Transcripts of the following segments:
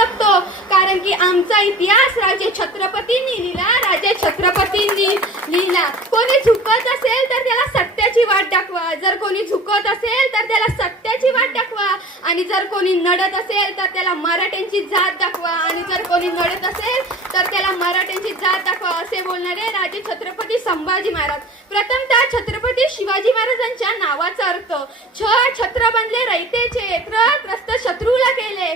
जगतो, कारण की आमचा इतिहास राजे छत्रपतींनी लिहिला, राजे छत्रपतींनी लिहिला. कोणी झुकत असेल तर त्याला सत्याची वाट दाखवा, जर कोणी झुकत असेल तर त्याला सत्याची वाट दाखवा, आणि जर कोणी नडत असेल तर त्याला मराठ्यांची जात दाखवा, आणि जर कोणी नडत असेल तर त्याला मराठ्यांची जात दाखवा, असे बोलणारे राजे छत्रपती संभाजी महाराज. प्रथमतः छत्रपती शिवाजी महाराजांच्या नावाचा अर्थ छत्र बनले रयतेचे, त्रस्त शत्रूला केले,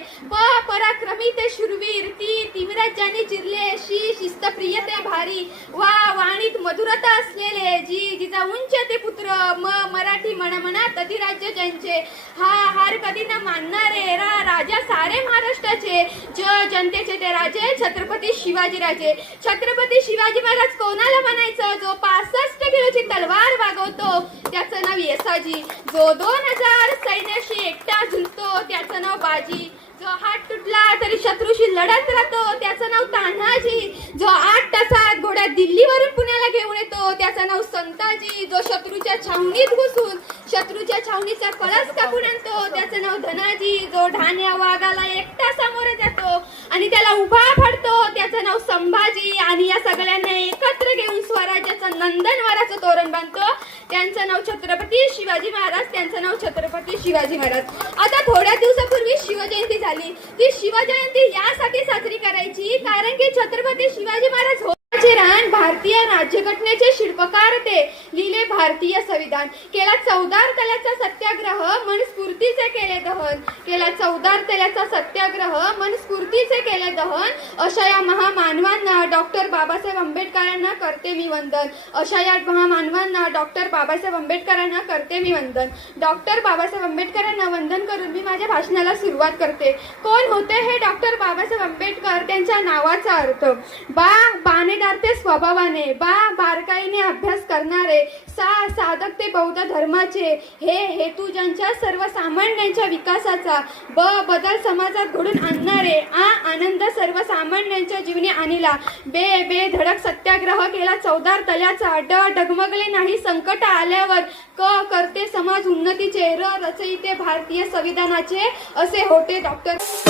पराक्रमी ते शूरवीर, तिमिराज्याने चिरले, शिस्त प्रिय ते भारी, वाणीत मधुरता असलेले, जिजा उंच ते पुत्र, मराठी मनात अधिराज्य ज्यांचे, हार कधी न मानणारे, राजा सारे महाराष्ट्राचे, जनतेचे ते राजे छत्रपती शिवाजी राजे. छत्रपती शिवाजी महाराज कोणाला म्हणायचं? जो 65 किलोची तलवार वागवतो त्याचं नाव येसाजी, जो 2000 सैन्याशी एकटा झुलतो त्याचं नाव बाजी, जो हात तुटला तरी शत्रूशी लढत राहतो त्याचं नाव तान्हाजी, जो 8 तासात घोड्यात दिल्लीवरून पुण्याला घेऊन येतो त्याचं नाव संताजी, जो शत्रूच्या छावणीत घुसून शत्रूच्या छावणीचा कळस कापून आणतो त्याचं नाव धनाजी, जो ढाण्या वाघाला एकटा सामोरे जातो आणि त्याला उभा फाडतो त्याचं नाव संभाजी, आणि या सगळ्यांना एकत्र घेऊन स्वराज्याचं नंदनवराचं तोरण बांधतो त्यांचं नाव छत्रपती शिवाजी महाराज, त्यांचं नाव छत्रपती शिवाजी महाराज. आता थोड्या दिवसापूर्वी शिवजयंती झाली. ती शिवजयंती यासाठी साजरी करायची कारण की छत्रपती शिवाजी महाराज रान भारतीय राज्यघटनेचे शिल्पकार, ते लिहिले भारतीय संविधान, केला 14 तल्याचा सत्याग्रह, मन स्फूर्तीचे केले दहन, केला 14 तल्याचा सत्याग्रह, मन स्फूर्तीचे केले दहन, अशा या महामानवांना डॉक्टर बाबासाहेब आंबेडकरांना करते मी वंदन, अशा या महामानवांना डॉक्टर बाबासाहेब आंबेडकरांना करते मी वंदन. डॉक्टर बाबासाहेब आंबेडकरांना वंदन करून मी माझ्या भाषणाला सुरुवात करते. कोण होते हे डॉक्टर बाबासाहेब आंबेडकर? त्यांच्या नावाचा अर्थ बाणेदार ते स्वभावाने, बारकाईने अभ्यास करणारे, साधक ते बौद्ध धर्माचे, हेतू ज्यांच्या सर्वसामान्यांच्या विकासाचा, बदल समाजात घडून आणणारे, आनंद सर्वसामान्यांच्या जीवनी आणला, बेधडक सत्याग्रह केला 14 तल्याचा, डगमगले नाही संकट आल्यावर, करते समाज उन्नतीचे, रचयिते भारतीय संविधानाचे, असे होते डॉक्टर